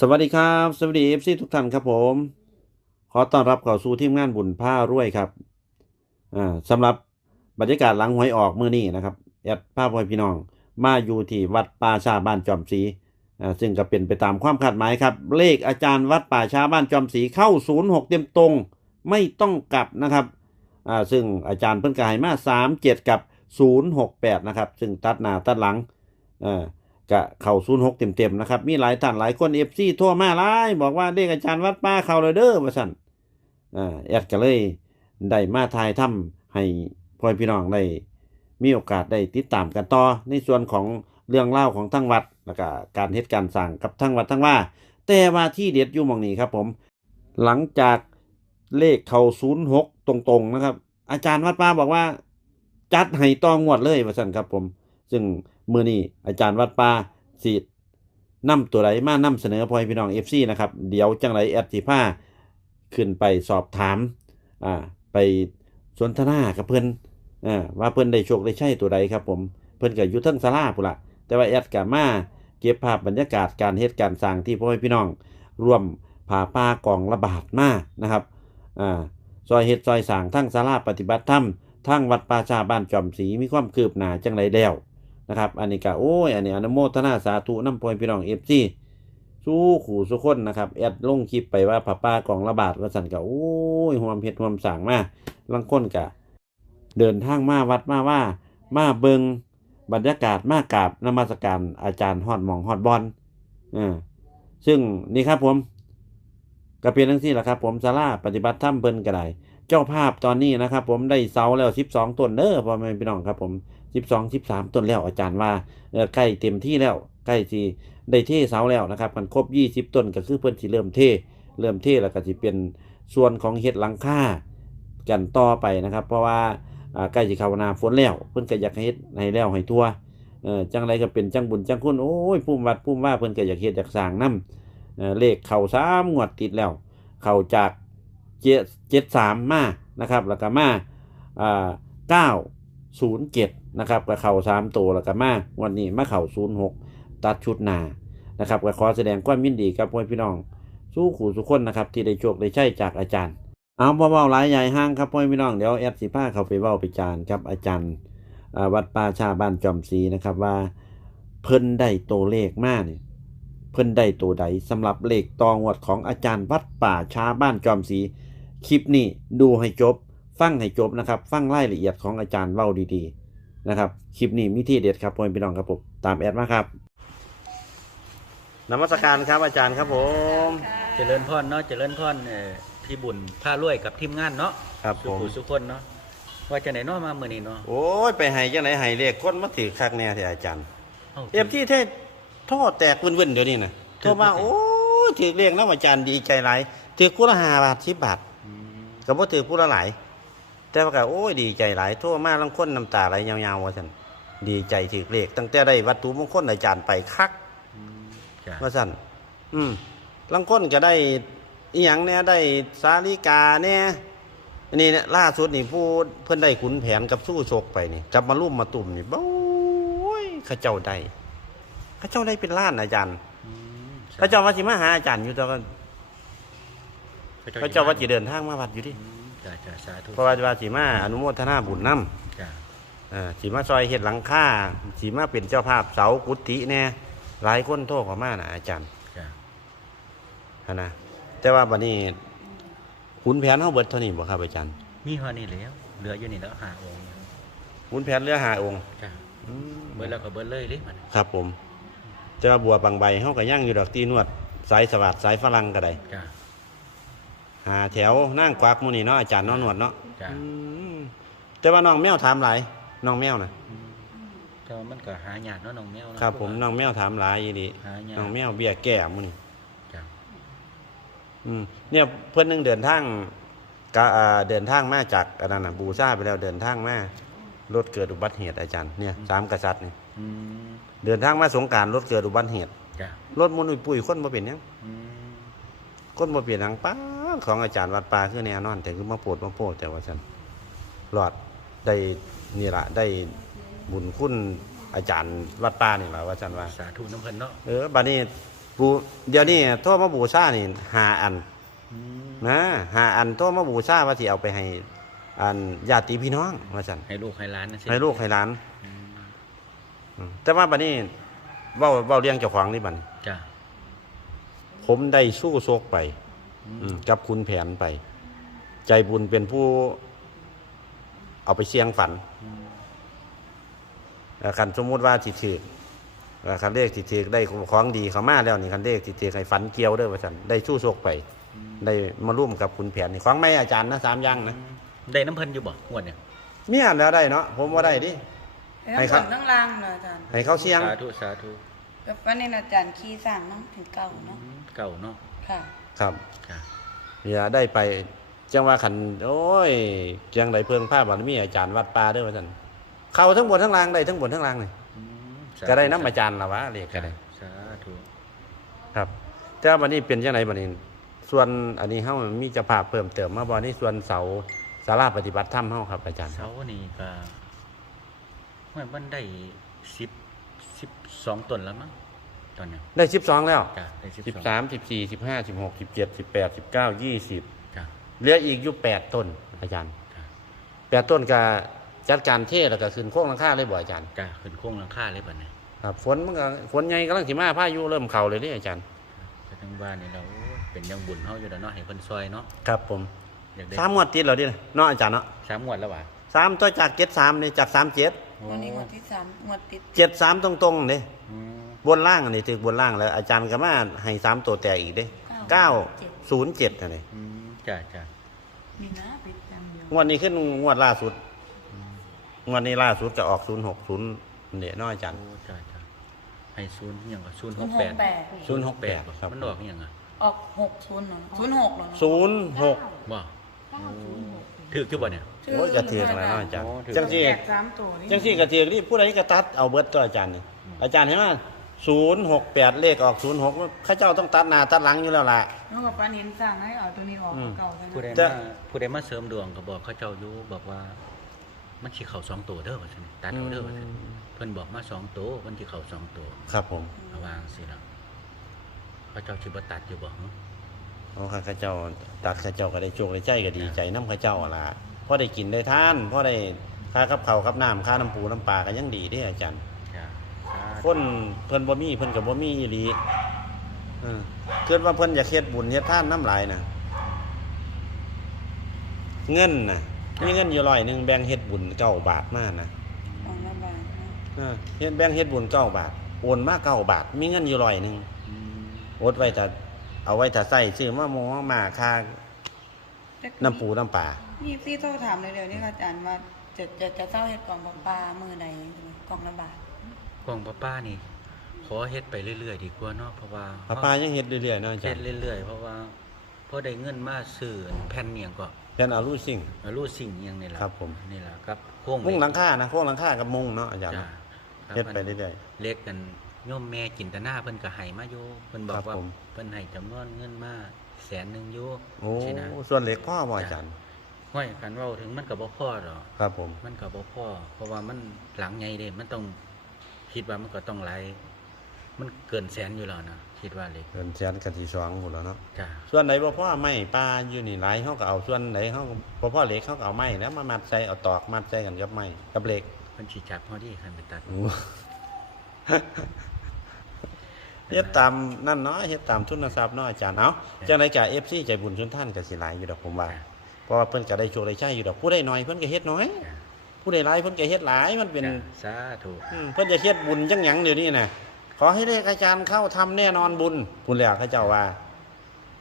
สวัสดีครับ สวัสดีเอฟซีทุกท่านครับผม ขอต้อนรับเข้าสู่ทีมงานบุญผ้ารวยครับอ่าสำหรับบรรยากาศหลังหวยออกเมื้อนี้นะครับแอดภาพพ่อพี่น้อง มาอยู่ที่วัดป่าชาบ้านจอมศรีอ่าซึ่งก็เป็นไปตามความคาดหมายครับ เลขอาจารย์วัดป่าชาบ้านจอมศรีเข้า06เต็มตรง ไม่ต้องกลับนะครับอ่าซึ่งอาจารย์เพิ่นก็ให้มา37กับ068นะครับ ซึ่งตัดหน้าตัดหลังอ่า ก็เข่าศูนย์หกเต็มๆนะครับ มีหลายท่านหลายคนเอฟซีทั่วมาหลายบอกว่าเด็กอาจารย์วัดป้าเข่าเลยเด้อว่าสั่นอ่าแอดก็เลยได้มาทายถ้ำให้พ่อพี่น้องได้มีโอกาสได้ติดตามกันต่อในส่วนของเรื่องเล่าของทั้งวัดแล้วก็การเหตุการณ์สั่งกับทั้งวัดทั้งว่า แต่ว่าที่เด็ดอยู่มองนี้ครับผม หลังจากเลขเข่าศูนย์หกตรงๆนะครับ อาจารย์วัดป้าบอกว่า จัดให้ตองวดเลยว่าสั่นครับผม ซึ่ง มือนี้อาจารย์วัดป่าสีนำตัวไหนมานำเสนอพอยพี่น้องเอฟซีนะครับ เดี๋ยวจังไรแอดสีผ้าขึ้นไปสอบถามอ่าไปสนทนากับเพิ่นอ่าว่าเพิ่นได้โชคได้ใช่ตัวใดครับผมเพิ่นก็อยู่เทั้งศาลาพุ่นละแต่ว่าแอดกับมาเก็บภาพบรรยากาศการเหตุการณ์สร้างที่พ่อพี่น้องร่วมผ่าป้ากองระบาดมานะครับอ่าซอยเฮ็ดซอยสางทั้งศาลาปฏิบัติธรรมทั้งวัดป่าชาบ้านจอมศรีมีความคืบหน้าจังไรแล้ว นะครับ อันนี้ก็โอ้ยอันนี้อนุโมทนาสาธุน้ำพอยพี่น้องเอฟซีสู้ขู่สุคนนะครับแอดลงคลิปไปว่าป้าป้ากองระบาดว่าสันก็โอ้ยหวมเพชรหวมสางมาลังค้นกะ เดินทางมาวัดมาว่า มาเบิงบรรยากาศมากราบนมัสการอาจารย์ฮอดหมองฮอดบอลอ่าซึ่งนี่ครับผมก็เป็นทั้งที่แหละครับ ผมสาราปฏิบัติธรรมเบิ่นก็ได้ เจ้าภาพตอนนี้นะครับ ผมได้เสาแล้วสิบสองต้นเด้อพ่อแม่พี่น้องครับ ผมสิบสองสิบสามต้นแล้วอาจารย์ว่าใกล้เต็มที่แล้วใกล้ที่ได้เทเสาแล้วนะครับมันครบยี่สิบต้นก็คือเพิ่นสิเริ่มเทเริ่มเทแล้วก็สิเป็นส่วนของเฮ็ดหลังคากันต่อไปนะครับ เพราะว่าใกล้สิเข้าหน้าฝนแล้วเพิ่นก็อยากเฮ็ดให้แล้วให้ทั่วเออจังไรก็เป็นจังบุญจังคุณโอ้ยภูมิวัดภูมิว่าเพิ่นก็อยากเฮ็ดอยากสร้างน้ำเลขเข้าสามงวดติดแล้ว เข้าจาก เจ็ดเจ็ดสามมานะครับแล้วก็มาอ่าเก้าศูนย์เจ็ดนะครับก็เข่าสามตัวแล้วก็มาวันนี้มาเข่าศูนย์หกตัดชุดหนานะครับก็ขอแสดงความยินดีกับพ่อพี่น้อง สู้ขู่สุขคนนะครับที่ได้โชคได้ใช่จากอาจารย์ เอาเบาๆหลายใหญ่ห้างครับพ่อพี่น้องเดี๋ยวแอดสิผ้าเขาไปเว้าไปจานครับอาจารย์วัดป่าชาบ้านจอมศรีนะครับว่าเพิ่นได้ตัวเลขมาเนี่ยเพิ่นได้ตัวใดสำหรับเลขตองวดของอาจารย์วัดป่าชาบ้านจอมศรี คลิปนี้ดูให้จบ ฟังให้จบนะครับ ฟังรายละเอียดของอาจารย์เว้าดีๆนะครับ คลิปนี้มีที่เด็ดครับพ่อพี่น้องครับผมตามแอดมาครับนมัสการครับอาจารย์ครับผมเจริญพรเนาะเจริญพรเอ่อพี่บุญพารวยกับทีมงานเนาะครับสุผมขุสุขคนเนาะว่าจะไหนเนาะมาเมื่อนี้เนาะโอ้ยไปให้จังไหนให้เลขคนมาถือคักแน่ที่อาจารย์อ้าเอฟที่เทศท่อแตกวุ่นๆเดี๋ยวนี้นะโทรมาโอ้ยถือเลขน้ำอาจารย์ดีใจหลายถือคู่ละห้าบาทสิบบาทอืม ก็บ่ถือคู่ละหลาย แต่ว่าก็โอ้ยดีใจหลายโทรมาลังคนน้ำตาไหลยาวๆว่าซั่นดีใจถือเลขตั้งแต่ได้วัตถุมงคลอาจารย์ไปคักอืมจ้ะว่าสั่นอืมลังคนก็ได้อีหยังเนี่ยได้สาลิกาเนี่ยอันนี้เนี่ยล่าสุดนี่ผู้เพิ่นได้ขุนแผนกับสู้โชคไปนี่จับมาลุ่มมาตุ่มนี่โอ้ยเข้าเจ้าได้เข้าเจ้าได้เป็นล้านอาจารย์อืมเข้าเจ้าว่าสิมาหาอาจารย์อยู่แตอน เข้าเจ้าว่าสิเดินทางมาวัดอยู่ดิอืมจ้ะจ้ะสาธุเพราะว่าว่าสิมาอนุโมทนาบุญนำจ้ะอ่าสิมาซอยเฮ็ดหลังคาสิมาเป็นเจ้าภาพเสากุฏิแน่หลายคนโทรเข้ามาน่ะอาจารย์จ้ะฮะนะแต่ว่าบัดนี้ขุนแผนเฮาเบิดเท่านี้บ่ครับอาจารย์ มีพอนี่แล้วเหลืออยู่นี่แล้วห้าองค์ขุนแผนเหลือห้าองค์จ้ะเบิดแล้วก็เบิดเลยเลยมันครับผมแต่ว่าบัวบางใบเฮาก็ย่างอยู่ดอกตีนวดสายสวัสดสายฝรั่งก็ได้จ้ะ หาแถวนั่งกวักหมู่นี่เนาะอาจารย์เนาะนวดเนาะจ้ะอืมแต่ว่าน้องแมวถามหลายน้องแมวน่ะอืมแต่ว่ามันก็หายากเนาะน้องแมวเนาะครับ ผมน้องแมวถามหลายอีดีหายากน้องแมวเบี้ยแก้หมู่นี่ จ้ะอืมเนี่ยเพิ่นนึงเดินทางกะอ่าเดินทางมาจากอันนั้นน่ะบูชาไปแล้วเดินทางมารถเกิดอุบัติเหตุอาจารย์เนี่ยสามกษัตริย์นี่อืมเดินทางมาสงกรารรถเกิดอุบัติเหตุจ้ะรถมุนอุยปุยคนบ่เป็นหยังอืมคนบ่เป็นหยังป้าด ของอาจารย์วัดป่าคือแน่นอน แต่คือมาโปรดมาโปรดแต่ว่าซั่นรอดได้นี่ล่ะได้บุญคุณอาจารย์วัดป่านี่ล่ะว่าซั่นว่า สาธุน้ำเพิ่นเนาะเออบัดนี้บูเดี๋ยวนี้โทษมาบูชานี่หาอันอืมนะหาอันโทษมาบูชาว่าสิเอาไปให้อันญาติพี่น้องว่าซั่นให้ลูกให้หล้านนะสิให้ลูกให้หลานอืมอืมแต่ว่าบัดนี้เว้าเว้าเรื่องเจ้าของนี่บัดนี้ จ้ะผมได้สู้โซกไป อืมอืมกับคุณแผนไป ใจบุญเป็นผู้เอาไปเสี่ยงฝันอืมแล้วคันสมมุติว่าสิถือแล้วคันเลขสิถือได้ของดีเขามาแล้วนี่คันเลขสิถือให้ฝันเกี่ยวเด้อว่าซั่นได้สู้โซกไปอืมได้มาร่วมกับคุณแผนนี่ของไม่อาจารย์นะสามอย่างนะได้น้ำเพิ่นอยู่บ่งวดเนี่ยมีอันแล้วได้เนาะผมว่าได้ดิให้ให้ครัเขาบทั้งล่างเลยอาจารย์ให้เขาเสี่ยง สาธุสาธุกับวันนี้อาจารย์ขี้สั่งเนาะถึงเก่าเนาะอืมเก่าเนาะ ค่ะ ครับจ้ะอย่าได้ไปจังว่าขันโอ้ยจังไดเพิงผ้าบารมีอาจารย์วัดป่าเด้อว่าซั่นเข้าทั้งบนทั้งล่างได้ทั้งบนทั้งล่างเลยอืมสาธุก็ได้น้ำอาจารย์ละวะเรียกก็ได้สาธุครับแต่ว่าวันนี้เป็นจังไดบัดนี้ ส่วนอันนี้เฮามีเจะภาพเพิ่มเติมมาบ่นี่ส่วนเสาศาลาปฏิบัติธรรมเฮาครับ อาจารย์เสาร์นี้ก็ห้วยมันได้สิบสิบสองต้นแล้วมั้ง ตอนเนี้ยได้12แล้วจ้ะได้สิบสิบสองสามสิบสี่สิบห้าสิบหกสิบเจ็ดสิบแปดสิบเก้ายี่สิบจ้ะเหลืออีกอยู่แปดต้นอาจารย์จ้ะแปดต้นก็จัดการเทแล้วก็ขึ้นโค้งหลังคาเลยบ่อาจารย์จ้ะขึ้นโค้งหลังคาเลยบัดนี้ครับฝนมันก็ฝนใหญ่กำลังสิมาพายุเริ่มเข้าเลยเด้อาจารย์ก็ทั้งบ้านนี่เราโอ้ยเป็นยังบุญเฮาอยู่แล้วเนาะให้เพิ่นซอยเนาะครับผมอยากได้สามงวดติดแล้วดิเนาะอาจารย์เนาะสามงวดแล้วว่ะสามตัวจากเจ็ดสามนี่จากสามเจ็ดวันนี้งวดที่สามงวดติดเจ็ดสามตรงๆเด้อืม บนล่างอันนี้ถือบนล่างแล้ว อาจารย์ก็มาให้สามตัวแต่อีกเด้เก้าศูนย์เจ็ดอันนี้อืมจ้ะจ้ะมีนะปิดจำเดียวงวดนี้ขึ้นงวดล่าสุดงวดนี้ล่าสุดจะออกศูนย์หกศูนย์เนี่ยเนาะอาจารย์โอ้จ้ะจ้ะให้ศูนย์อิหยังก็ศูนย์หศูนกย์หแปกดแปดศูนย์หกแปดบ่ครับมันออกอิหยังอะออกหกศูนย์เหรอศูนย์หกเหรอศูนย์หกบ่ถือจุบ่เนี่ยโอ้ยจะถืออะไรเนาะอาจารย์โอ้ถือจังสี่แปดสามตัวนี่จังสี่กระเถือกนี่ผู้ใดก็ตัดเอาเบิดตัวอาจารย์นี่อาจารย์เห็นไหม ศูนย์หกแปดเลขออกศูนย์หกข้าเจ้าต้องตัดหน้าตัดหลังอยู่แล้วล่ะ น้องกับป้านินสั่งให้เอาตัวนี้ออกอืม เก่าใช่ไหมผู้ใดจะ มาผู้ใดมาเสริมดวงก็บอกเขาเจ้าอยู่บอกว่า มันสิเข้าสองตัวเด้อว่าซั่นตัดเอาเด้อว่าซั่นเพิ่นบอกมาสองตัวมันสิเข้าสองตัวครับผมระวังสิล่ะเขาเจ้าสิบ่ตัดอยู่บ่หึเพราะข้าเจ้าตัดข้าเจ้าก็ได้โชคได้ใจก็ดีใจน้ำข้าเจ้าล่ะพอได้กินได้ทานพอได้ค่ากับข้าวกับน้ำค่าน้ำปูน้ำปลาก็ยังดีเด้อาจารย์จ้ะสาธุ คนเพิ่นบ่มีเพิ่นก็บ่มีอีหลีเออเกิดว่าเพิ่นอยากเฮ็ดบุญเฮ็ดทานน้ำหลายน่ะ เงินน่ะมีเงินอยู่ร้อยหนึงแบ่งเฮ็ดบุญเก้าบาทมาน่ะของละบาทนะเออเฮ็ดแบ่งเฮ็ดบุญเก้าบาทโอนมาเก้าบาท มีเงินอยู่ร้อยหนึงอืมอดไว้ถ้าเอาไว้ถ้าใส่ซื้อมะม่วงมาค่าน้ำปูน้ำปลานี่พี่โทรถามเลยเดี๋ยวนี้อาจารย์ว่าจะจะจะเจ้าเห็ดกล่องปลามือใดใช่ไหมกล่องละบาท กล่องป้าป้านี่ ขอเฮ็ดไปเรื่อยๆดีกว่าเนาะเพราะว่าปลาปลายังเฮ็ดเรื่อยๆเนาะอาจาเฮ็รดย์เรื่อยๆเพราะว่าพอได้เงินมาซื้อแผ่นเนียงก็แค่นเอารูสิ่ง มารู้สิ่งอิหยังนี่ล่ะครับผม นี่ล่ะครับโค้งมุ้งหลังคานะโค้งหลังคากับมุ้งเนาะอาจารย์จ้ะเนาะครับเฮ็ดไปเรื่อย เล็กกันโยมแม่จินตนาเพิ่นก็ให้มาอยู่เพิ่นบอกครับว่าผม เพิ่นให้จำนวนเงินมาแสนหนึงอยู่ๆโอ้สินะส่วนเหล็กพ่อบ่อาจารย์ห้อยกันเว้าถึงมันก็บ่พอดอก ครับผม มันก็บ่พอเพราะว่ามันหลังใหญ่เด้มันต้อง คิดว่ามันก็ต้องหลายมันเกินแสนอยู่แล้วนะคิดว่าเล็กเงินแสนกันที่สองพุ่นแล้วเนาะจ้ะส่วนไหนบ่พ่อไม้ปลาอยู่นี่หลายเฮาก็เอาส่วนไหนเฮาก็บ่พ่อเหล็กเฮาก็เอาไม้แล้วมามัดใส่เอาตอกมัดใส่กันกับไม้กับเหล็กเพิ่นสิจับเฮาดีคันไปตัดโอ้เฮ็ดตามนั่นเนาะเฮ็ดตามทุนทรัพย์เนาะอาจารย์เอ้าจังได๋ก็ FC ใจบุญชนท่านก็สิหลายอยู่ดอกผมว่าเพราะว่าเพิ่นก็ได้โชคได้ใช้อยู่ดอกผู้ใดน้อยเพิ่นก็เฮ็ดน้อยจ้ะ ผู้ใดหลายเพิ่นก็เฮ็ดหลายมันเป็นจ้ะสาธุอืมเพิ่นจะเฮ็ดบุญจังหยังเดี๋ยวนี้น่ะขอให้เลขอาจารย์เข้าทำแน่นอนบุญพุ่นแล้วเขาเจ้าว่า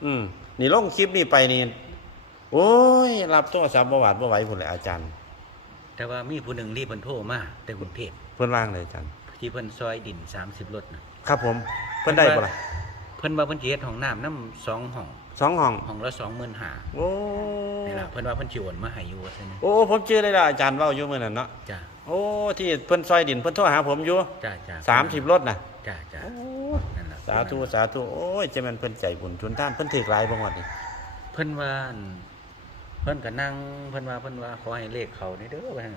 อืมนี่ลงคลิปนี้ไปนี่โอ้ยรับโทรศัพท์บ่หวาดบ่ไหวพุ่นแหละอาจารย์ แต่ว่ามีผู้หนึงรีบเพิ่นโทรมาแต่กรุงเทพเพิ่นว่างเลยอาจารย์ที่เพิ่นซอยดิน30รถน่ะครับผม เพิ่นได้บ่ล่ะเพิ่นว่าเพิ่นสิเฮ็ดห้องน้ำนำ2ห้องสองห้องห้องละ25,000โอ้ นี่ล่ะเพิ่นว่าเพิ่นสิโอนมาให้อยู่ว่าซั่นนะโอ้ผมชื่อได้ละอาจารย์เว้าอยู่มื้อนั้นเนาะจ้ะโอ้ที่เพิ่นซอยดินเพิ่นโทรหาผมอยู่จ้ะจ้ะ30รถน่ะจ้ะจ้ะโอ้นั่นล่ะสาธุสาธุโอ้ยจะแม่นเพิ่นใจบุญทุนท่านเพิ่นถึกหลายบ่หมดนี่เพิ่นว่าอั่นเพิ่นก็นั่งเพิ่นว่าเพิ่นว่าขอให้เลขเขาในเด้อว่าซั่น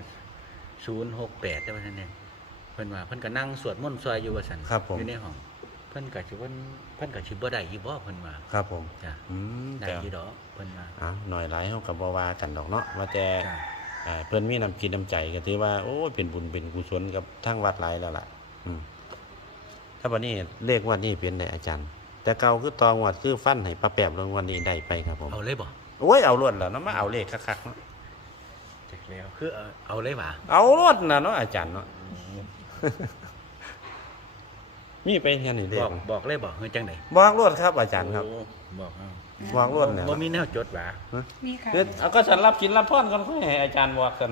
068ได้ว่าซั่นเนี่ยเพิ่นว่าเพิ่นก็นั่งสวดมนต์ซอยอยู่ว่าซั่นครับผมอยู่ในห้องเพิ่นก็สิเพิ่นเพิ่นก็สิบ่ได้อยู่บ่เพิ่นว่าครับผมจ้ะอืมได้แต่อยู่ดอกเพิ่นว่าอะหน่อยหลายเฮาก็บ่ว่ากันดอกเนาะว่าแต่จ้ะอ่าเพิ่นมีน้ำจิตน้ำใจก็ถือว่าโอ้ยเป็นบุญเป็นกุศลกับทางวัดหลายแล้วล่ะ อืมถ้าวันนี้เลขงวันนี้เป็นไดอาจารย์ แต่เก่าคือตองวัดคือฟันให้ป้าแปบรางวัลนี้ได้ไปครับผมเอาเลยบ่โอ้ยเอารวดแล้วเนาะมาเอาเลขคักๆเนาะจักแล้วคือเอาเอาเลยว่าเอารวดน่ะเนาะอาจารย์เนาะ มีไปเฮียนนี่เด้บอกบอกเลยบ่เฮ้ยจังได๋บอกรวดครับอาจารย์ครับโอ้บอกเอาบอกรวดเนี่ย บ่มีแนวจดว่ามีค่ะ คือเอาก็ฉันรับกินรับพรกันค่อยให้อาจารย์บอกกัน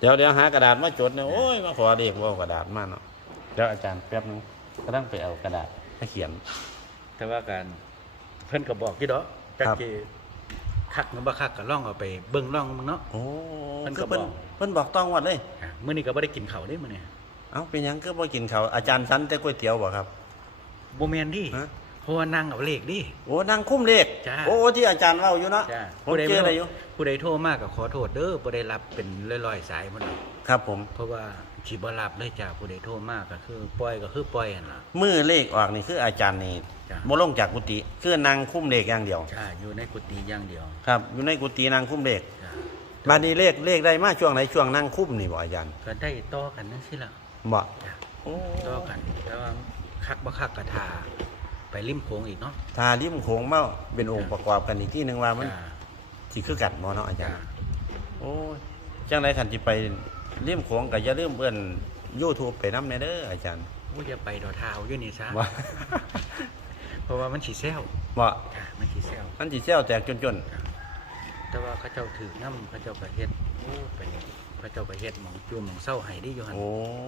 เดี๋ยวเดี๋ยวหากระดาษมาจดเนี่ยโอ้ยมาขอเด็กว่าเอากระดาษมาเนาะเดี๋ยวอาจารย์แป๊บนึงก็ต้องไปเอากระดาษมาเขียน แต่ว่าการเพิ่นก็บอกอยู่ดอกจักครับ สิ คักหรือบ่คักก็ลองเอาไปเบิ่งลองมึงเนาะ โอ้เพิ่นก็คือเพิ่นบอก เพิ่นบอกต้องวัดเลย อะมื้อนี้ก็บ่ได้กินข้าวเด้มื้อนี้เอ้าเป็นหยังคือบ่กินข้าวอาจารย์สันแต่ก๋วยเตี๋ยวบ่ครับ บ่แม่นดิฮะ เพราะว่านั่งเอาเลขดิ โอ้นั่งคุ้มเลขจ้า โอ้ที่อาจารย์เล่าอยู่เนาะจ้าผมเจออะไรอยู่ ผู้ใดโทรมาก็ขอโทษเด้อบ่ได้รับเป็นร้อยๆสายมันหรอกครับผม เพราะว่า สิบ่รับเลยจ้าผู้ใดโทรมาก็คือปล่อยก็คือปล่อยหั่นล่ะ มือเลขออกนี่คืออาจารย์นี่จ้ะ บ่ลงจากกุฏิคือนั่งคุ้มเลขอย่างเดียว จ้าอยู่ในกุฏิอย่างเดียวครับ อยู่ในกุฏินั่งคุ้มเลขจ้าบัดนี้เลขเลขได้มาช่วงไหนช่วงนั่งคุ้มนี่บ่อาจารย์ก็ได้ต่อกันนั่นสิล่ะบ่จ้าโอ้ต่อกันแต่ว่าคักบ่คักก็ทาไปริมโขงอีกเนาะทาริมโขงมาเป็นองค์ประกอบกันอีกที่หนึงว่ามันจ้าสิคือกันบ่เนาะอาจารจ้าย์ โอ้ยจังไดคันสิไป ริมโขงก็อย่าลืมเอิ้น YouTube ไปนำแน่เด้ออาจารย์บ่จะไปดอกเท้าอยู่นี่ซะบ่เพราะว่ามันสิแซวบ่จ้ามันสิแซวมันสิแซวแตกจนแต่ว่าเขาเจ้าถือน้ำเขาเจ้าก็เฮ็ดโอ้ไปเขาเจ้าก็เฮ็ดหมองจูหมองเศร้าให้ได้อยู่ๆหั่นโอ้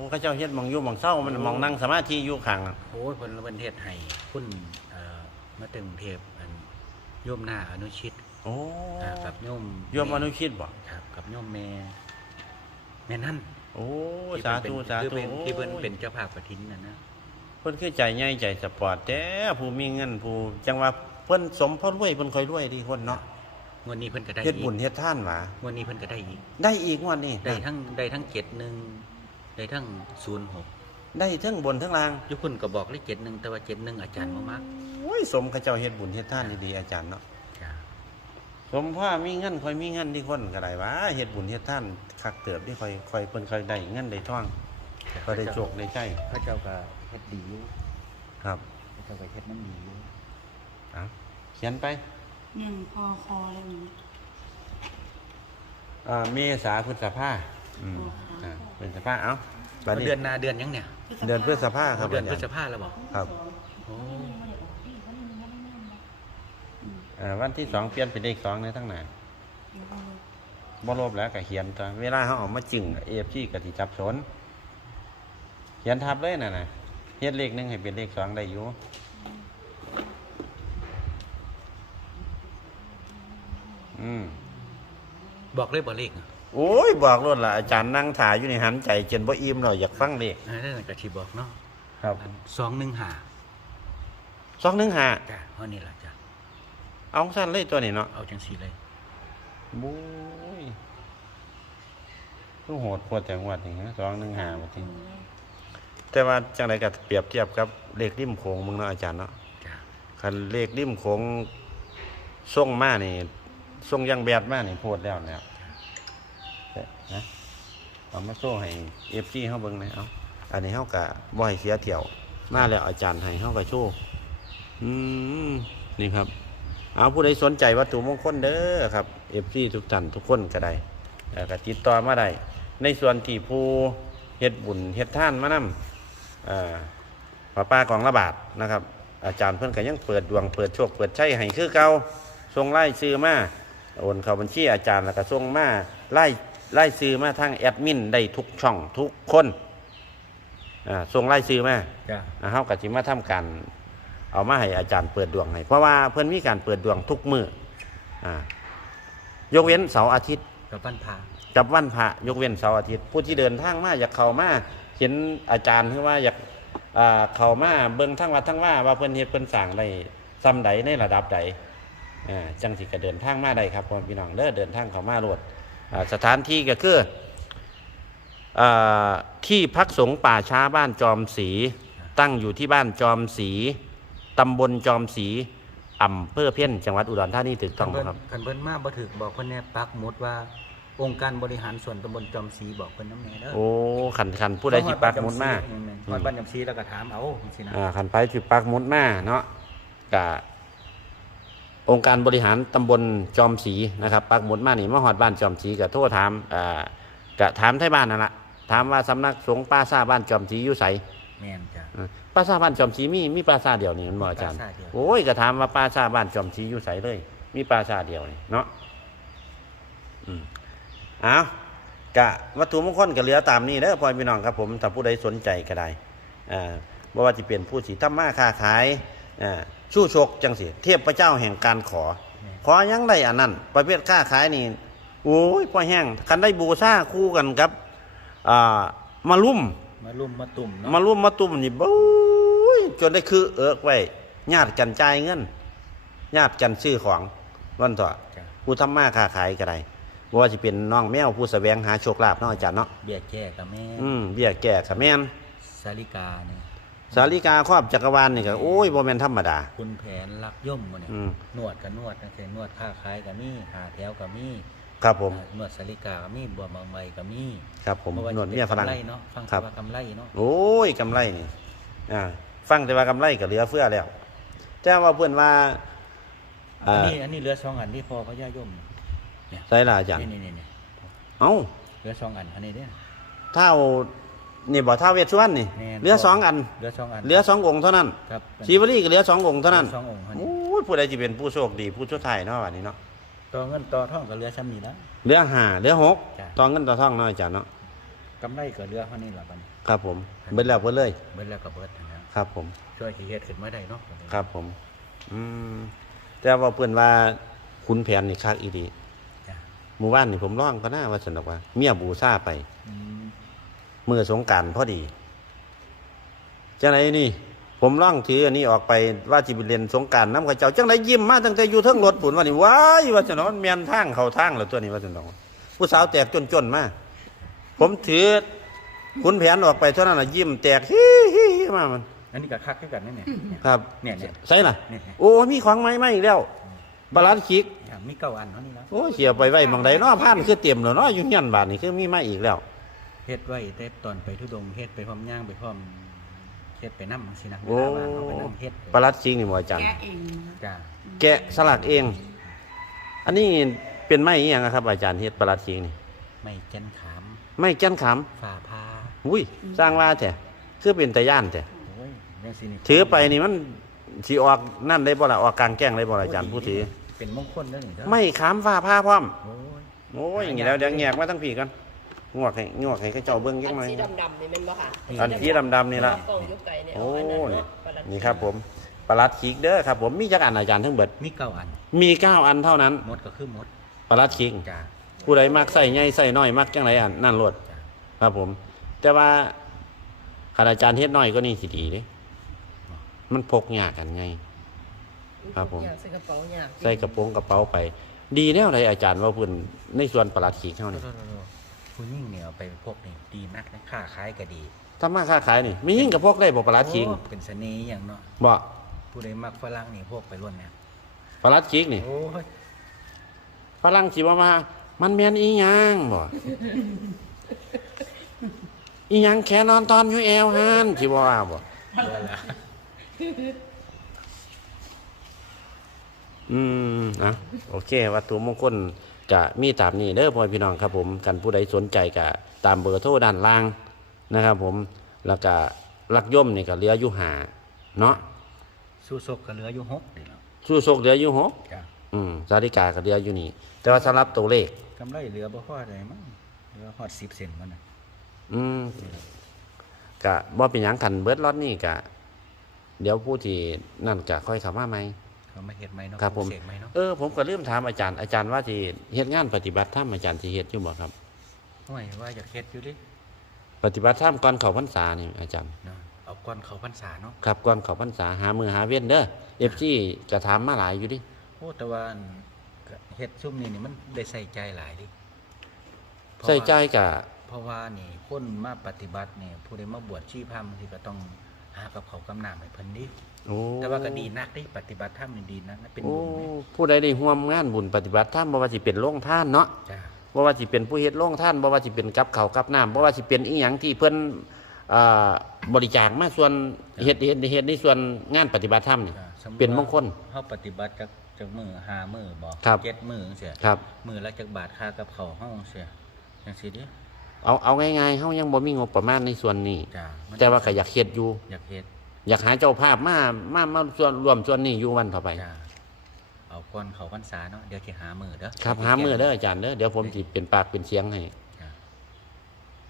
เขาเจ้าเฮ็ดหมองอยู่หมองเศร้ามันหมองนั่งสมาธิอยู่ข้างโอ้ยเพิ่นเพิ่นเฮ็ดให้คุณเอ่อมาตึงเทพอันโยมหน้าอนุชิตโอ้อ่ากับโยมโยมอนุชิตบ่ครับกับโยมแม่ แม่นั่นโอ้ที่สาเพิ่ธุนเป็นสาคือธุเป็นที่เพิ่นโอ้ยเป็นเจ้าภาพกฐินน่ะนะเพิ่นคือใจใหญ่ใจสปอร์ตแต่ผู้มีเงินผู้จังว่าเพิ่นสมพรรวยเพิ่นค่อยรวยดีคนเนาะงวดนี้เพิ่นก็ได้เฮ็ดอีกบุญเฮ็ดทานหวางวดนี้เพิ่นก็ได้อีก ได้อีกงวดนี้ได้ทั้งได้ทั้ง71ได้ทั้ง06ได้ทั้งบนทั้งล่างอยู่คุณก็บอกเลข71แต่ว่า71อาจารย์บ่มักโอ้ยสมเขาเจ้าเฮ็ดบุญเฮ็ดทานดีๆอาจารย์เนาะจ้า สมพ่อมีเงินค่อยมีเงินที่คนก็ได้ว่าเฮ็ดบุญเฮ็ดทานคักเติบที่ค่อยค่อยเพิ่นค่อยได้เงินได้ทองก็ได้โชคได้ใจเขาเจ้าก็เฮ็ดดีอยู่ครับเขาเจ้าก็เฮ็ดน้ำดีอยู่เอะเขียนไปหนึ่งพอคออะไรอย่างนี้อ่าเมษาพฤษภาอืมอ่าพฤษภาเอ้าบัดนี้เดือนหนาเดือนยังเนี่ย เดือนพฤษภาครับเดือนอาพฤจารย์ษภาแล้วบอกครับ โอ้ อ่าวันที่สองเปลี่ยนเป็นเลขสองในทั้งหน้าบ่ลบแล้วก็เขียนตัวเวลาเขาเออกมาจึง AFC ก็สิจับสนเขียนทับเลยน่ะนะเฮ็ดเลขหนึงให้เป็นเลขสองได้อยู่อืมบอกเลยบอกเลขอะโอ้ยบอกรถล่ะอาจารย์นั่งถ่ายอยู่ในหันใจจนบ่อิ่มเราอยากฟังเลขนั่นนกะทีบอกเนาะครับสองหนึ่งหาสองหนึ่งห้าจ้ะเพราะนี่แหละจ้ะ เอาสั้นเลยตัวนี้เนาะเอาจังสีเลยบุ้ยต้องโหดปวดจังหวัดนี่ฮะสองหนึ่งห้าบ่ทีแต่ว่าจังไรก็เปรียบเทียบกับเลขริมโขงมึงเนาะอาจารย์เนาะจ้ะคันเลขริมโขงส่งมานี่ส่งยังแบดมานี่โพดแล้วเนี่ยแต่นะเอามาโซ่ให้เอฟซีเขาเบิ่งหนะเอาอันนี้เขากะบ่ให้เสียเที่ยวมาแล้วอาจารย์ให้เขากะโชว์อืมนี่ครับ เอาผู้ใดสนใจวัตถุมงคลเด้อครับเอฟซีทุกท่านทุกคนก็ได้เอ่อก็ติดต่อมาได้ในส่วนที่ผู้เฮ็ดบุญเฮ็ดท่านมานำอ่าป้าป้ากองระบาดนะครับ อาจารย์เพิ่นก็ยังเปิดดวงเปิดโชคเปิดชัยให้คือเก่าส่งไล่ซื้อมาโอนเข้าบัญชีอาจารย์แล้วก็ส่งมาไล่ไล่ซื้อมาทางแอดมินได้ทุกช่องทุกคนอ่าส่งไล่ซื้อมาจ้ะอ่าเฮาก็สิมาทำการ เอามาให้อาจารย์เปิดดวงให้เพราะว่าเพิ่นมีการเปิดดวงทุกมื้ออ่ายกเว้นเสาร์อาทิตย์กับบ้านพากับวันพระยกเว้นเสาร์อาทิตย์ ผู้ที่เดินทางมาอยากเข้ามาเห็นอาจารย์ที่ว่าอยากอ่าเข้ามาเบิ่งทั้งวัดทั้งว่าว่าเพิ่นเฮ็ดเพิ่นสร้างได้ซ้ำใดในระดับใดอ่าจังสิก็เดินทางมาได้ครับพ่อพี่น้องเด้อเดินทางเข้ามาโลดอ่าสถานที่ก็คือเอ่อที่พักสงฆ์ป่าช้าบ้านจอมศรีตั้งอยู่ที่บ้านจอมศรี ตำบลจอมศรีอำเภอเพี้ยนจังหวัดอุดรธานีถูกต้องไหมเพิ่นครับ คันเพิ่นมาบ่ถึกบอกเพิ่นแน่ปักหมุดว่า องค์การบริหารส่วนตำบลจอมศรีบอกเพิ่นน้ำแน่เด้อโอ้ขันขันผู้ใดที่ปักหมุดมาฮอดบ้านจอมศรีแล้วก็ถามเอาจังซี่นะอ่าขันไปที่ปักหมุดมาเนาะกะองค์การบริหารตำบลจอมศรีนะครับปักหมุดมานี่มาหอดบ้านจอมศรีกะโทษถามอ่ากะถามไทยบ้านนั่นละถามว่าสำนักสงฆ์ป้าซาบ้านจอมศรีอยู่ไสแม่นจ้ะ อ่าป้าซาบ้านจอมศรีมีมีปราสาทเดียวนี่มันบอกอาจารย์ปราสาทเดียว โอ้ยก็ถามว่าปราสาทบ้านจอมศรีอยู่ไสเลย มีปราสาทเดียวนี่เนาะอืมเอากะวัตถุมงคลก็เหลือตามนี้เด้อพ่อพี่น้องครับผมถ้าผู้ใดสนใจก็ได้อ่าบ่ว่าจะเป็นผู้สีทำมาค้าขายอ่าชู้ชกจังสิเทพเจ้าแห่งการขอ ขอหยังได้อันนั้น ประเภทค้าขายนี่โอ้ยพ่อแห้งคันได้บูชาคู่กันครับอ่ามาลุ่ม มาลุ่มมาตุ่มเนาะ มาร่วมมาตุ่มนี่บู๊ย จนได้คือเอิกไว้ญาติกันจ่ายเงินญาติกันซื้อของวันต่อจ้ะผู้ทำมาค้าขายก็ได้บ่ว่าจะเป็นน้องแมวผู้แสวงหาโชคลาภเนาะอาจารย์เนาะเบี้ยแก้กับแม่อืมเบี้ยแก่ขะแม่นสาลิกาเนี่ยสาลิกาครอบจักรวาลนี่ก็โอ้ยบ่แม่นธรรมดา คุณแผนลักย่อมบ่เนี่ยอืมนวดกับนวดตั้งแต่นวดค้าขายกับมีหาแถวกับมีครับผมนวดสาลิกากับมีบัวบางใบกับมีครับผมบ่าหนวดเมียฝรั่งกำไรเนาะฟังครับว่ากำไรเนาะโอ้ยกำไรนี่อ่า ฟังแต่ว่ากำไรก็เหลือเฟือแล้วแต่ว่าเพิ่นว่าอัอ่านนี้อันนี้เหลือสองอันที่พอพระย่าย่อมใส่ล่ะอาจารย์นี่นี่นี่นี่เอ้าเหลือสองอันอันนี้เด้อเท่านี่บ่เท่าเวทสุวรรณนี่แม่นเหลือสองอันเหลือสองอันเหลือสององค์เท่านั้นครับชีวลีก็เหลือสององค์เท่านั้นหลือสององค์เท่านี้โอ้ยผู้ใดจะเป็นผู้โชคดีผู้โชคไทายเนาะวันนี้เนาะต่อเงินต่อทองก็เหลือซ้ำนี้แล้วเหลือห้าเหลือหกจ้ะต่อเงินต่อทองเนาะอาจารย์เนาะกำไรก็เหลือเท่านี้ล่ะบัดนี้ครับผมเบิดแล้วเบิดเลยเบิดแล้วก็เบิดนะ ครับครับผม ช่วยสิเฮ็ดขึ้นมาได้เนาะครับผม อืมแต่ว่าเพื่อนว่าคุณแผนนี่คักอีดีจ้ะหมู่บ้านนี่ผมร้องก็น่าว่าสนุกว่า เมียบูซ่าไป อืมมือสงกรารพอดีจังไหนนี่ ผมร่องถืออันนี้ออกไปว่าจิบเรียนสงกรารน้ำข้าเจ้าจังไหนยิ้มมาตั้งแต่อยู่เทิงรถผุนว่านี่ว้ายว่าสนอนเมียนทางเขาทางแล้วตัวนี้ว่าสนองผู้สาวแตกจนๆมาผมถือคุณแผนออกไปเท่านั้นน่ะยิ้มแตกฮิฮิฮิมามัน อันนี้ก็คักคือกันนั่นเนี่ยครับเนี่ยเนี่ย ใช่ล่ะ เนี่ย โอ้มีของไหมไม่อีกแล้ว บาลานซ์คิก อย่างมีเก้าอันเท่านี้แล้วโอ้เสียไปไว้บางใดเนาะผ่านคือเต็มแล้วเนาะอยู่เฮียนบาทนี่คือมีมาอีกแล้ว เฮ็ดไว้แต่ตอนไปทุดงค์เฮ็ดไปพร้อมย่างไปพร้อมเฮ็ดไปนำสินะโอ้เวลาว่างเขาไปนั่งเฮ็ดบาลานซ์คิกนี่บ่อาจารย์ แกะเองนะคะจ้าแกะสลักเอง อันนี้เป็นไม้อีหยังอะครับ อาจารย์เฮ็ดประหลัดคิงนี่ ไม่แก่นขามไม้แก้นขามฝ่าพาอุ้ยสร้างว่าแต่คือเป็นตะย่านแต่โอ้ย จังซี่นี่ถือไปนี่มันสิออกนั่นได้บ่ล่ะออกกลางแก้งได้บ่ล่ะอาจารย์ผู้ถือ เป็นมงคลเด้อนี่เด้อไม่ขามฟ้าผ้าพร้อม โอ้ย โอ้ยอย่างนี้แล้วเดี๋ยวแงกมาทั้งพี่กันงวกให้งวกให้เขาเจ้าเบิ่งจัอังนหน่อยสีดำๆนี่แมันบ่ค่ะอันสีดำๆนี่ล่ะกล้องยุบไก่เนี่ยโอ้เาอันนั้นนี่เนาะประหลัด นี่ครับผมประหลัดคิกเด้อครับผมมีจักอันอาจารย์ทั้งเบิด มีเก้าอันมีเก้าอันเท่านั้นหมดก็คือหมดประหลัดคิงจ้าผู้ใดมักใส่ใหญ่ใส่น้อยมักจังไรอันนั่นโลดจ้าครับผม แต่ว่าคณอาจารย์เฮ็ดน้อยก็นี่สิดีเด้ มันพกยากกันไง ครับผม อยากใส่กระเป๋าอยากใส่กระโปรงกระเป๋าไป ดีแนวใดอาจารย์ว่าเพิ่นในส่วนประหลัดขีดเท่านี่ผู้ยิ่งเนี่ยเอาไปพวกนี่ดีมากนะค่าขายก็ดีถ้ามาค้าขายนี่มียิ่งกับพกได้บ่ประหลัดขีดโอ้เป็นเสน่ห์อย่างเนาะบ่ผู้ใดมักฝรั่งนี่พวกไปล้วนเนี่ยประหลัดขีดนี่โอ้ยฝรั่งสิว่ามา มันแม่นอีหยังบ่อีหยังแค่นอนตอนอยู่แอวหันสิบ่ว่าบ่เบื่ อละอืมอะโอเค วัตถุมงคลกะมีตามนี้เด้อพ่อพี่น้องครับผมกันผู้ใดสนใจกะตามเบอร์โทรด้านล่างนะครับผมแล้วก็ลักย่อมนี่ก็เหลืออยู่หาเนาะสู้ซกก็เหลืออยู่หกเดี๋ยวเนาะสู้โชคเหลืออยู่หกจ้าอืมสาริกาก็เหลืออยู่นี่ แต่ว่าสำหรับตัวเลขกำไรเหลือบ่พอได้มั้งเหลือฮอดสิบเซนมันน่ะอืมกะบ่เป็นหยังกันเบิดล็อตนี่กะ เดี๋ยวผู้ที่นั่นกะค่อยเข้ามาใหม่ เขามาเฮ็ดไหมเนาะครับผม เสกไหมเนาะเออผมก็ลืมถามอาจารย์อาจารย์ว่าที่เฮ็ดงานปฏิบัติธรรมอาจารย์ที่เฮ็ดอยู่บ่ครับ ห่วยว่าอยากเฮ็ดอยู่ดิปฏิบัติธรรมก่อนเข้าพรรษานี่อาจารย์ เนาะเอาก้อนเขาพรรษาเนาะครับก่อนเข้าพรรษาหามือหาเว้นเด้อเอฟซีจะถามมาหลายอยู่ดิ โอ้แต่ว่าอันก็เฮ็ดซุ่มนี่นี่มันได้ใส่ใจหลายดิเพราะใส่ใจว่ากับเพราะว่านี่คนมาปฏิบัตินี่ผู้ใดมาบวชชีพรามบางทีก็ต้อง หากับเขาวกำน้ำให้เพิ่นดิโอ้แต่ว่าก็ดีนักเดิปฏิบัติธรรมนี่ดีนักนะเป็นโอ้บุญไหมผู้ใดได้ร่วมงานบุญปฏิบัติธรรมบ่ว่าสิเป็นโรงทานเนาะจ้าบ่ว่าสิเป็นผู้เฮ็ดโรงท่านบ่ว่าสิเป็นกับเขาวกับน้ำบ่ว่าสิเป็นอีหยังที่เพิ่นอ่าบริจาคมาส่วนเฮ็ดเฮ็ดเฮ็ดในส่วนงานปฏิบัติธรรมนี่ จ้ะสติเป็นมงคลว่าเฮาปฏิบัติจากจากมือหามือบ่ครับ เจ็ดมือจังซี่ครับ มือละจักบาทค่ากับเขาวเฮาจังซี่จังซี่ดิ เอาเอาง่ายๆเฮายังบ่มีงบประมาณในส่วนนี้ จ้ามันแต่ว่าก็อยากเฮ็ดอยู่ อยากเฮ็ดอยากหาเจ้าภาพมามามาส่วนรวมส่วนนี้อยู่วันต่อไป จ้าเอาก่อนเขาพรรษาเนาะเดี๋ยวสิหามือเด้อครับหามือเด้ออาจารย์เด้อเดี๋ยวผมสิเป็นปากเป็นเสียงให้ จ้ะ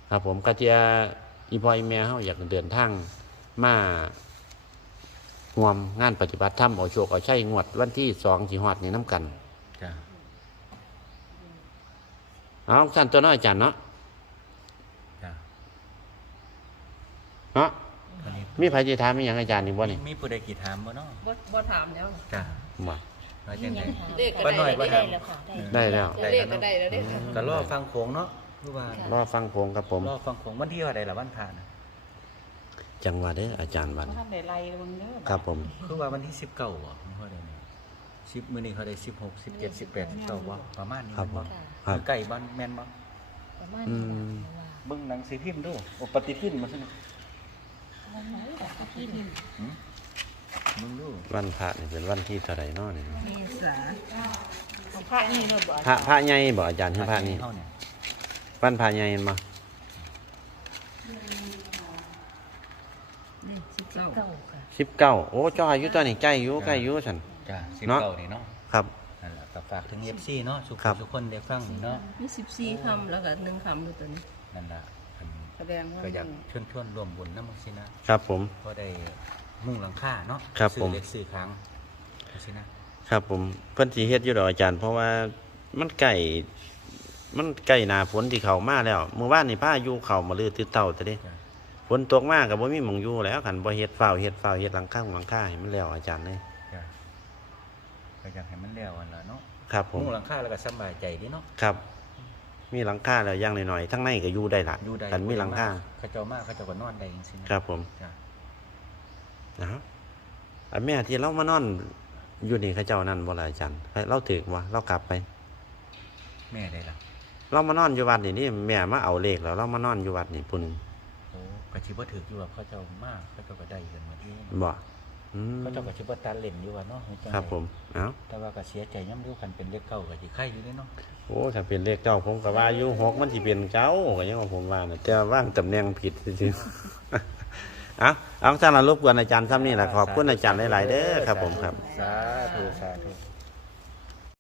ครับผมก็จะอีพ่ออีแม่เฮาอยากเดินทางมาร่วมงานปฏิบัติธรรมเอาโชคเอาชัยงวดวันที่2สิฮอดนี้นํกัน จ้าเอาสั้นตัวน้อยอาจารย์เนาะ จ้า เนาะวันนี้มีไผสิถามอีหยังอาจารย์นี่บ่นี่มีผู้ใดกี่ถามบ่เนาะบ่บ่ถามแล้วจ้าบ่ว่าจังได๋เลขก็บ่น้อยบ่ได้ถามแล้วค่ะได้แล้วเลขก็ได้แล้วเด้ค่ะก็รอฟังโขงเนาะคือว่ารอฟังโพงครับผม รอฟังโขงวันที่ว่าใดล่ะวันผ่านน่ะจังหวะเด้ออาจารย์วันท่านได้ไล่เบิ่งเด้อครับผม คือว่าวันที่19บ่ของเขาได้นี่10มื้อนี้เขาได้16 17 18 19บ่ประมาณนี้ครับผบ่มครับใกล้บ้านแม่นบ่ประมาณอืนี้มเบิ่งหนังสือพิมพ์ดูโอ้ปฏิทินมาซั่นน่ะหื มมึงดูวันพระนี่เป็นวันที่เท่าไหร่เนาะนี่เมษาของพระนี่เนาะบ่พระพระใหญ่บ่อาจารย์คือพระนี่เฮาเนี่ยวันพระใหญ่มานี่สิบเก้าเก้าค่ะสิบเก้าโอ้จอยอยู่ตัวนี้ใกล้อยู่ใกล้อยู่สัน จ้าเนาะ19นี่เนาะครับ นั่นแหละก็ฝากถึง FC เนาะทุกครับ ทุกคนได้ฟังเนาะมี14คำแล้วก็หนึ่งคำดูตัวนี้นั่นล่ะอัน แสดงว่าก็อยากชวนชวนๆร่วมบุญนำสินะครับผม ก็ได้มุ่งหลังคาเนาะครับซื้ผอมเล็กซื้อครั้งสินะครับผมเพิ่นสิเฮ็ดอยู่ดอกอาจารย์ เพราะว่ามันใกล้มันใกล้หน้าฝนที่เข้ามาแล้วเมื่อวานนี่พายุเข้ามาลือตื้อเต่าแต่เด้จ้ะฝนตกมาก็บ่มีหม่องอยู่แล้วคันบ่เฮ็ดฟ้าวเฮ็ดฟ้าวเฮ็ดหลังคาหลังคาให้มันแล้วอาจารย์เลยจ้ะก็อยากให้มันแล้วอันละเนาะครับผมมุ่งหลังคาแล้วก็สำบายใจดีเนาะครับ มีหลังคาแล้วอย่างน้อยๆทั้งในก็อยู่ได้ละอยู่ได้กันมีหลังคาเขาเจ้ามาเขาเจ้าก็นอนได้จังซี่นะครับผมจ้ะนะครับอันแม่ที่เรามานอน อยู่นี่เขาเจ้านั่นบ่ล่ะอาจารย์ให้เราถึกว่าเรากลับไป แม่ได้ล่ะเรามานอนอยู่วัดนี่นี่แม่มาเอาเลขแล้ว เรามานอนอยู่วัดนี่พุ่นโอ้ก็สิบ่ถืออยู่ว่าเขาเจ้ามาเขาเจ้าก็ได้กันหมดอยู่บ่ อืมเขาเจ้าก็สิบ่ตัดเล่นอยู่ว่าเนาะเฮ็ดจังใดครับผมเอ้าแต่ว่าก็เสียใจย่ํเดียวกันเป็นเลขเก้าก็สิไข่อยู่เด้เนาะโอ้ถ้าเป็นเลขเจ้าผมก็ว่าอยู่หกมันสิเป็นเก้าก็ยังว่าผมว่าน่ะแต่ว่างตำแหน่งผิดซื่อๆเอาเอาท่านละรบกวนอาจารย์ซ้ำนี่แหละขอบคุณอาจารย์หลายๆเด้อครับผมครับ สาธุสาธุ